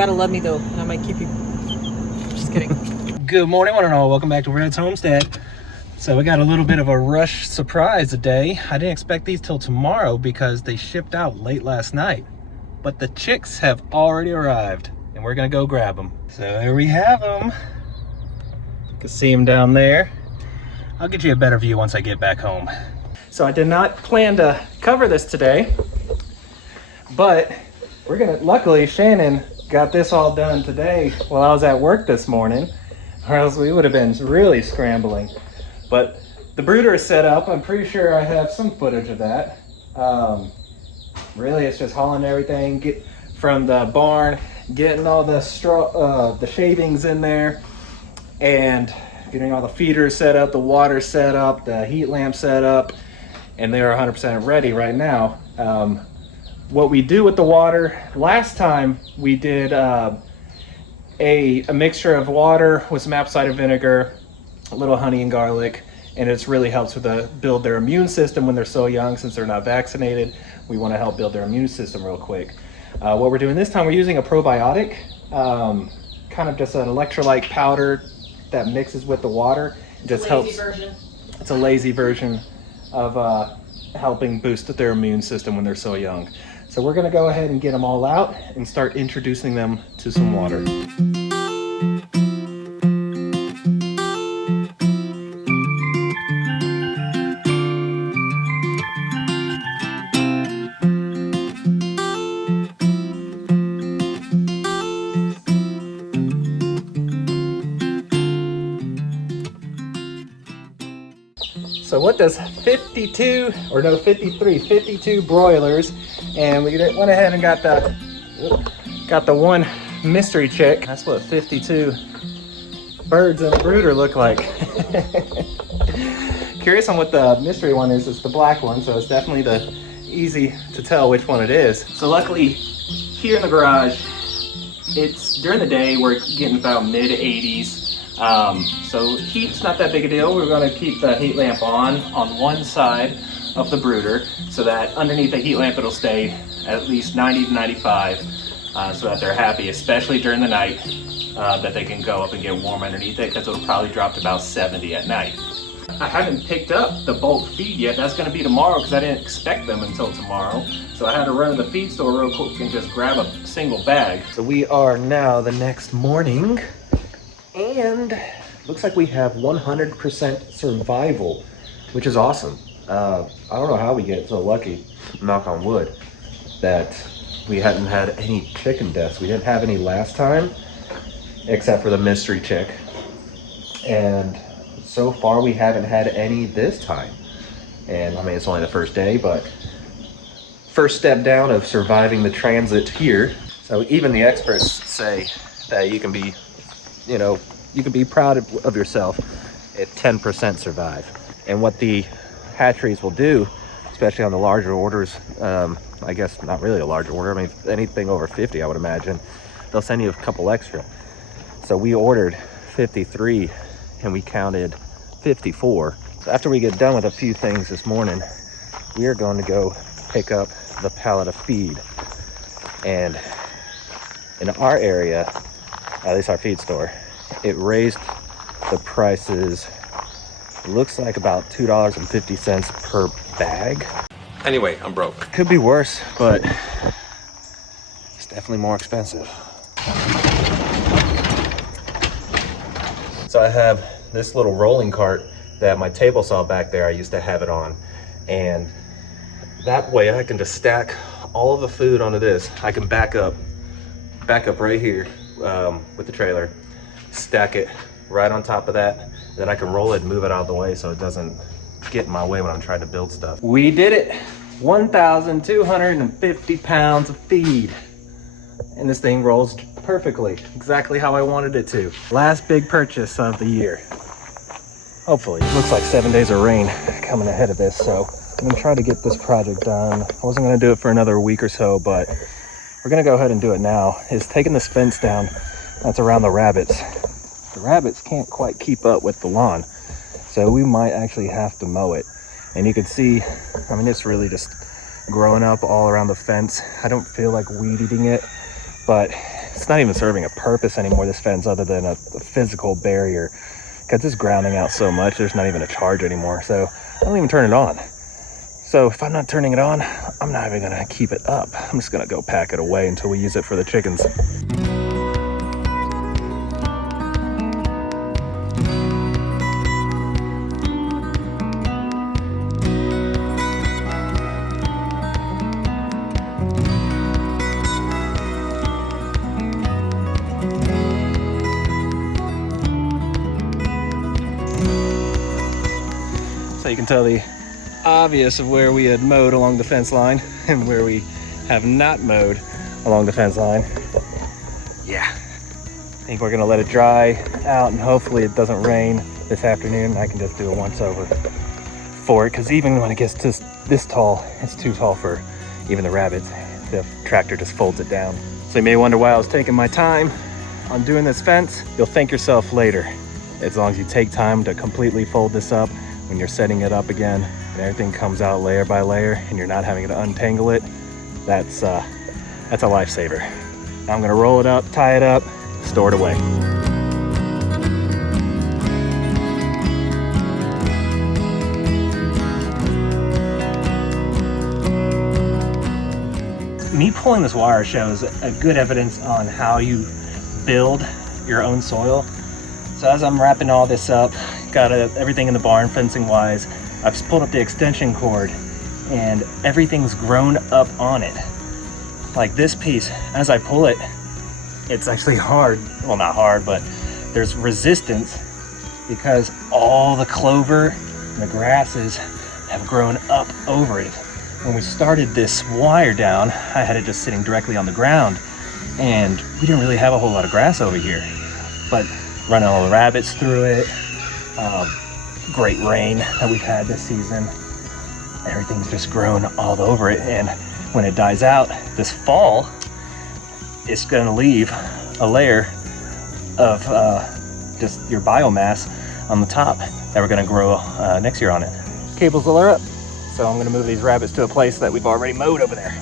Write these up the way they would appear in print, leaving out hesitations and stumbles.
gotta love me though, and I might keep you. Just kidding. Good morning, one and all. Welcome back to Red's Homestead. So we got a little bit of a rush surprise today. I didn't expect these till tomorrow because they shipped out late last night. But the chicks have already arrived and we're gonna go grab them. So there we have them. You can see them down there. I'll get you a better view once I get back home. So I did not plan to cover this today, but luckily Shannon got this all done today while I was at work this morning, or else we would have been really scrambling. But the brooder is set up. I'm pretty sure I have some footage of that. Really, it's just hauling everything from the barn, getting all the straw, the shavings in there, and getting all the feeders set up, the water set up, the heat lamp set up, and they are 100% ready right now. What we do with the water, last time we did a mixture of water with some apple cider vinegar, a little honey and garlic, and it's really helps with build their immune system when they're so young. Since they're not vaccinated, we want to help build their immune system real quick. What we're doing this time, we're using a probiotic, kind of just an electrolyte powder that mixes with the water. It just helps. It's a lazy version of helping boost their immune system when they're so young. So we're gonna go ahead and get them all out and start introducing them to some water. So what does 52 broilers, and we went ahead and got the one mystery chick. That's what 52 birds in a brooder look like. Curious on what the mystery one is. It's the black one, so it's definitely easy to tell which one it is. So luckily here in the garage, it's during the day, we're getting about mid 80s. So heat's not that big a deal. We're going to keep the heat lamp on one side of the brooder so that underneath the heat lamp it'll stay at least 90 to 95 so that they're happy, especially during the night, that they can go up and get warm underneath it, because it'll probably drop to about 70 at night. I haven't picked up the bulk feed yet. That's going to be tomorrow because I didn't expect them until tomorrow. So I had to run to the feed store real quick and just grab a single bag. So we are now the next morning, and looks like we have 100% survival, which is awesome. I don't know how we get so lucky, knock on wood, that we hadn't had any chicken deaths. We didn't have any last time, except for the mystery chick. And so far we haven't had any this time. And I mean, it's only the first day, but first step down of surviving the transit here. So even the experts say that you can be, you can be proud of yourself if 10% survive. And what the hatcheries will do, especially on the larger orders, I guess not really a large order, I mean anything over 50 I would imagine, they'll send you a couple extra. So we ordered 53 and we counted 54. So after we get done with a few things this morning, we are going to go pick up the pallet of feed. And in our area, at least our feed store, it raised the prices, looks like about $2.50 per bag. Anyway, I'm broke. Could be worse, but it's definitely more expensive. So I have this little rolling cart that my table saw back there, I used to have it on. And that way I can just stack all of the food onto this. I can back up right here with the trailer, stack it right on top of that. Then I can roll it and move it out of the way so it doesn't get in my way when I'm trying to build stuff. We did it. 1,250 pounds of feed. And this thing rolls perfectly, exactly how I wanted it to. Last big purchase of the year. Hopefully. Looks like 7 days of rain coming ahead of this, so I'm gonna try to get this project done. I wasn't gonna do it for another week or so, but we're gonna go ahead and do it now. Is taking this fence down that's around the rabbits. The rabbits can't quite keep up with the lawn, so we might actually have to mow it. And you can see, I mean, it's really just growing up all around the fence. I don't feel like weed eating it, but it's not even serving a purpose anymore, this fence, other than a physical barrier, because it's grounding out so much. There's not even a charge anymore, so I don't even turn it on. So if I'm not turning it on, I'm not even gonna keep it up. I'm just gonna go pack it away until we use it for the chickens. So you can tell the obvious of where we had mowed along the fence line and where we have not mowed along the fence line. Yeah, I think we're gonna let it dry out and hopefully it doesn't rain this afternoon. I can just do a once over for it, because even when it gets to this tall, it's too tall for even the rabbits. The tractor just folds it down. So you may wonder why I was taking my time on doing this fence. You'll thank yourself later. As long as you take time to completely fold this up when you're setting it up again, and everything comes out layer by layer and you're not having to untangle it, that's a lifesaver. Now I'm gonna roll it up, tie it up, store it away. Me pulling this wire shows a good evidence on how you build your own soil. So as I'm wrapping all this up, got everything in the barn fencing wise, I've pulled up the extension cord and everything's grown up on it. Like this piece, as I pull it, it's actually hard. Well, not hard, but there's resistance because all the clover and the grasses have grown up over it. When we started this wire down, I had it just sitting directly on the ground and we didn't really have a whole lot of grass over here. But running all the rabbits through it, great rain that we've had this season, everything's just grown all over it. And when it dies out this fall, it's going to leave a layer of just your biomass on the top that we're going to grow next year on it. Cables are up, so I'm going to move these rabbits to a place that we've already mowed over there.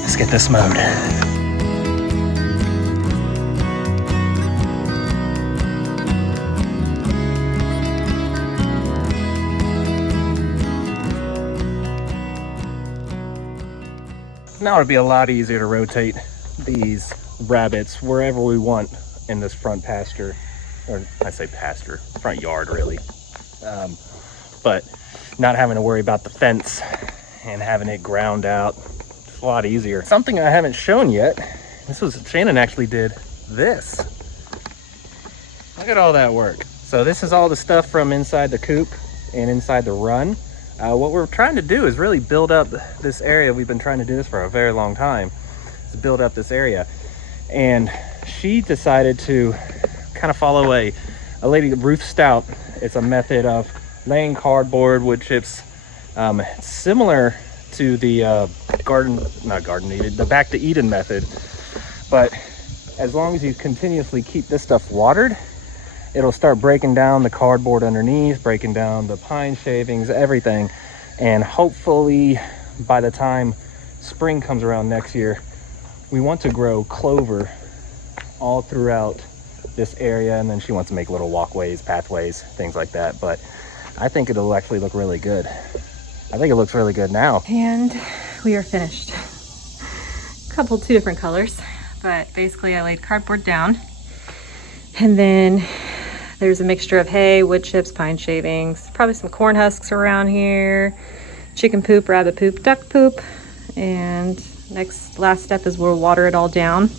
Let's get this mowed. Now it'd be a lot easier to rotate these rabbits wherever we want in this front pasture, or I say pasture, front yard really. But not having to worry about the fence and having it ground out, it's a lot easier. Something I haven't shown yet, Shannon actually did this. Look at all that work. So this is all the stuff from inside the coop and inside the run. What we're trying to do is really build up this area. We've been trying to do this for a very long time, to build up this area. And she decided to kind of follow a lady, Ruth Stout. It's a method of laying cardboard, wood chips, similar to the the Back to Eden method. But as long as you continuously keep this stuff watered, it'll start breaking down the cardboard underneath, breaking down the pine shavings, everything. And hopefully by the time spring comes around next year, we want to grow clover all throughout this area. And then she wants to make little walkways, pathways, things like that. But I think it'll actually look really good. I think it looks really good now. And we are finished. Two different colors, but basically I laid cardboard down. And then there's a mixture of hay, wood chips, pine shavings, probably some corn husks around here, chicken poop, rabbit poop, duck poop. And last step is we'll water it all down.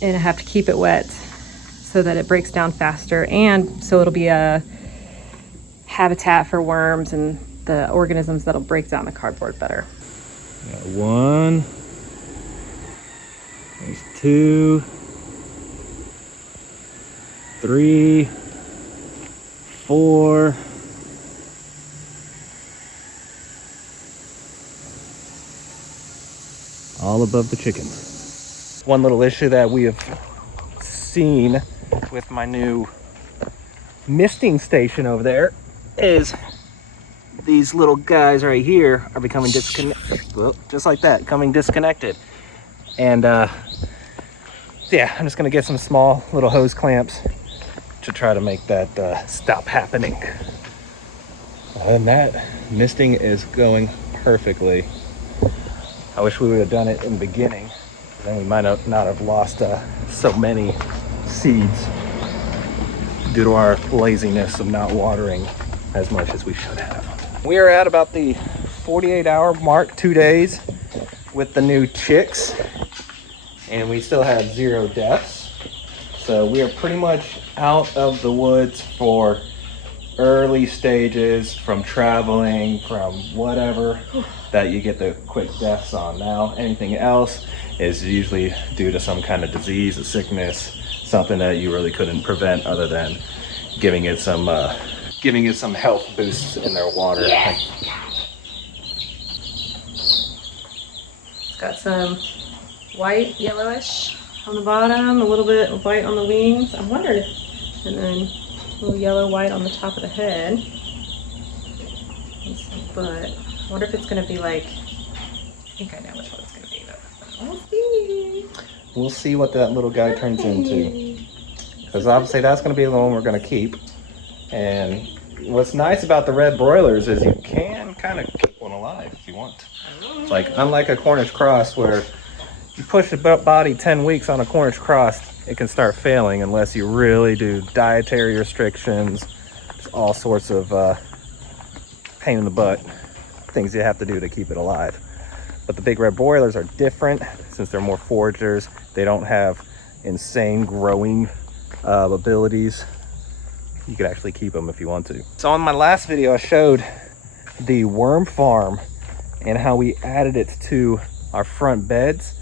And I have to keep it wet so that it breaks down faster. And so it'll be a habitat for worms and the organisms that'll break down the cardboard better. Got one, there's two, 3, 4, all above the chickens. One little issue that we have seen with my new misting station over there is these little guys right here are becoming disconnected. Well, just like that, coming disconnected. And yeah, I'm just gonna get some small little hose clamps to try to make that stop happening. Other than that, misting is going perfectly. I wish we would have done it in the beginning. Then we might not have lost so many seeds due to our laziness of not watering as much as we should have. We are at about the 48-hour mark, 2 days with the new chicks, and we still have 0 deaths. So we are pretty much out of the woods for early stages from traveling, from whatever that you get the quick deaths on. Now anything else is usually due to some kind of disease, a sickness, something that you really couldn't prevent other than giving it some health boosts in their water. Yeah. It's got some white, yellowish on the bottom, a little bit of white on the wings. I'm wondering, and then a little yellow, white on the top of the head. But I wonder if it's gonna be like, I think I know which one it's gonna be though. We'll see. We'll see what that little guy turns into. Because obviously that's gonna be the one we're gonna keep. And what's nice about the red broilers is you can kind of keep one alive if you want. It's like, unlike a Cornish cross where you push the body 10 weeks on a Cornish cross, it can start failing unless you really do dietary restrictions, all sorts of pain in the butt things you have to do to keep it alive. But the big red broilers are different since they're more foragers. They don't have insane growing abilities. You could actually keep them if you want to. So on my last video, I showed the worm farm and how we added it to our front beds.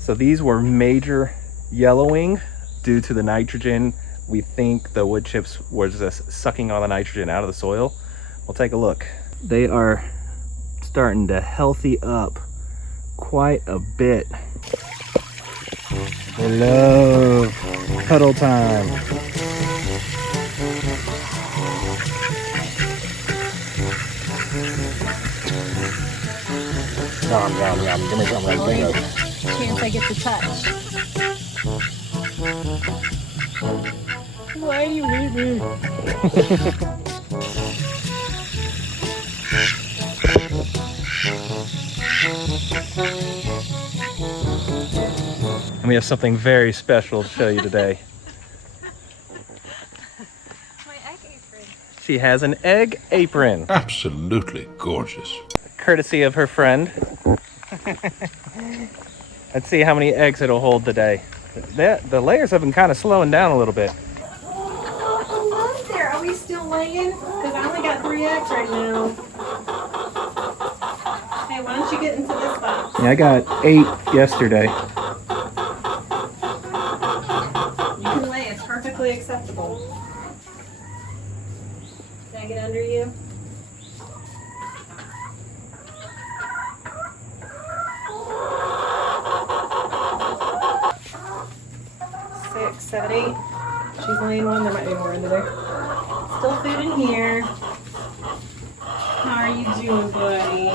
So these were major yellowing due to the nitrogen. We think the wood chips were just sucking all the nitrogen out of the soil. We'll take a look. They are starting to healthy up quite a bit. They love cuddle time. Yum, yum, yum. Give me some red fingers. Chance I get to touch. Why do you hate me? And we have something very special to show you today. My egg apron. She has an egg apron. Absolutely gorgeous. Courtesy of her friend. Let's see how many eggs it'll hold today. The layers have been kind of slowing down a little bit. Hello there. Are we still laying? Because I only got 3 eggs right now. Hey, why don't you get into this box? Yeah, I got 8 yesterday. You can lay. It's perfectly acceptable. Can I get under you? Six, 7, 8. She's laying one. There might be more under there. Still food in here. How are you doing, buddy?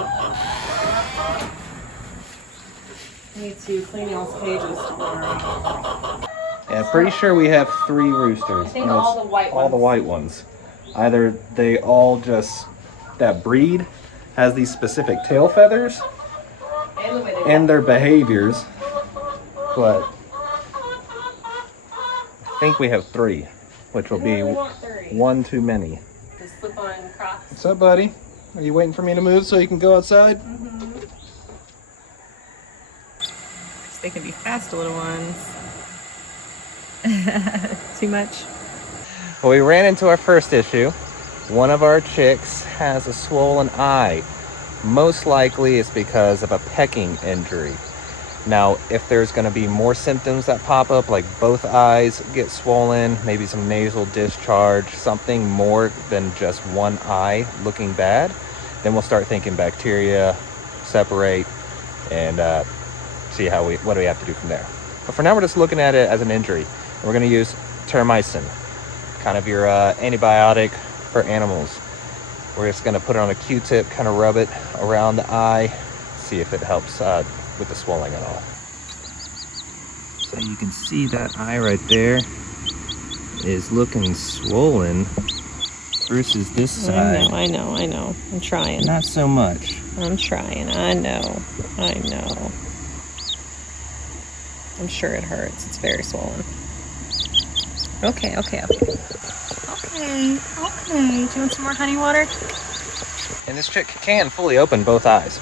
I need to clean y'all's cages tomorrow. Yeah, pretty sure we have 3 roosters. I think and all it's the white all the ones. white ones. Either they all just, that breed has these specific tail feathers And the way they and their behaviors, but I think we have 3, which will be We want 3. 1 too many. The slip-on Crocs. What's up, buddy? Are you waiting for me to move so you can go outside? They can be fast little ones. Too much? Well, we ran into our first issue. One of our chicks has a swollen eye. Most likely it's because of a pecking injury. Now, if there's going to be more symptoms that pop up, like both eyes get swollen, maybe some nasal discharge, something more than just one eye looking bad, then we'll start thinking bacteria, separate, and see what do we have to do from there. But for now, we're just looking at it as an injury. We're going to use termicin, kind of your antibiotic for animals. We're just gonna put it on a Q-tip, kind of rub it around the eye, see if it helps with the swelling at all. So you can see that eye right there is looking swollen versus this side. I know. I'm trying. Not so much. I'm trying. I know. I'm sure it hurts. It's very swollen. Okay. Okay. Do you want some more honey water? And this chick can fully open both eyes.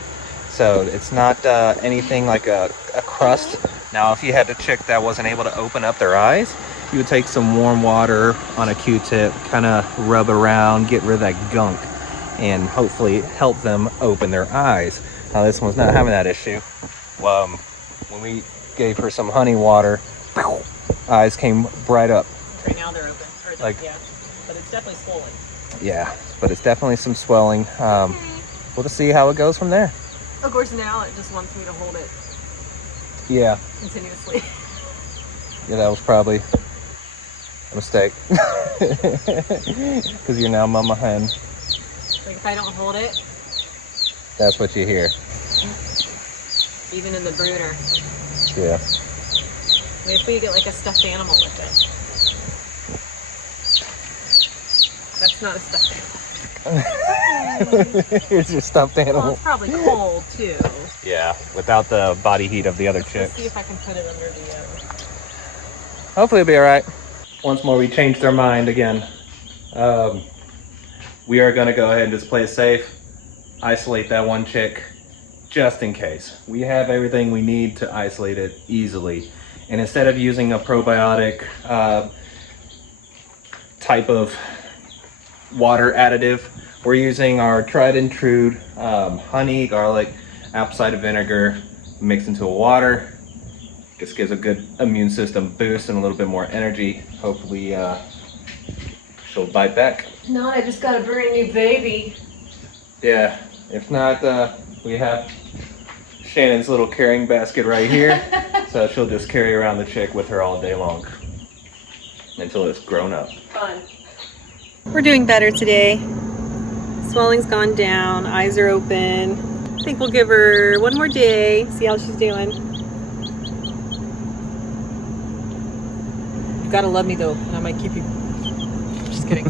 So it's not anything like a crust. Now, if you had a chick that wasn't able to open up their eyes, you would take some warm water on a Q-tip, kind of rub around, get rid of that gunk, and hopefully help them open their eyes. Now, this one's not having that issue. When we gave her some honey water, eyes came right up. Right now they're open. Like, yeah, but it's definitely swollen. Yeah, but it's definitely some swelling. We'll just see how it goes from there. Of course, now it just wants me to hold it Yeah. continuously. Yeah, that was probably a mistake. Because you're now mama hen. Like if I don't hold it, That's what you hear. even in the brooder. Yeah. I mean, if we get like a stuffed animal with it. That's not a stuffed animal. Here's your stuffed Well, animal. it's probably cold too. Yeah, without the body heat of the other Let's chicks. see if I can put it under the. Hopefully it'll be all right. Once more, we changed our mind again. We are going to go ahead and just play it safe. Isolate that one chick, just in case. We have everything we need to isolate it easily. And instead of using a probiotic type of water additive, we're using our tried and true honey, garlic, apple cider vinegar mixed into water. Just gives a good immune system boost and a little bit more energy. Hopefully she'll bite back. No, I just got a brand new baby. Yeah, if not, we have Shannon's little carrying basket right here. So she'll just carry around the chick with her all day long until it's grown up. Fun. We're doing better today. Swelling's gone down, eyes are open. I think we'll give her one more day, see how she's doing. You gotta love me though, and I might keep you. Just kidding.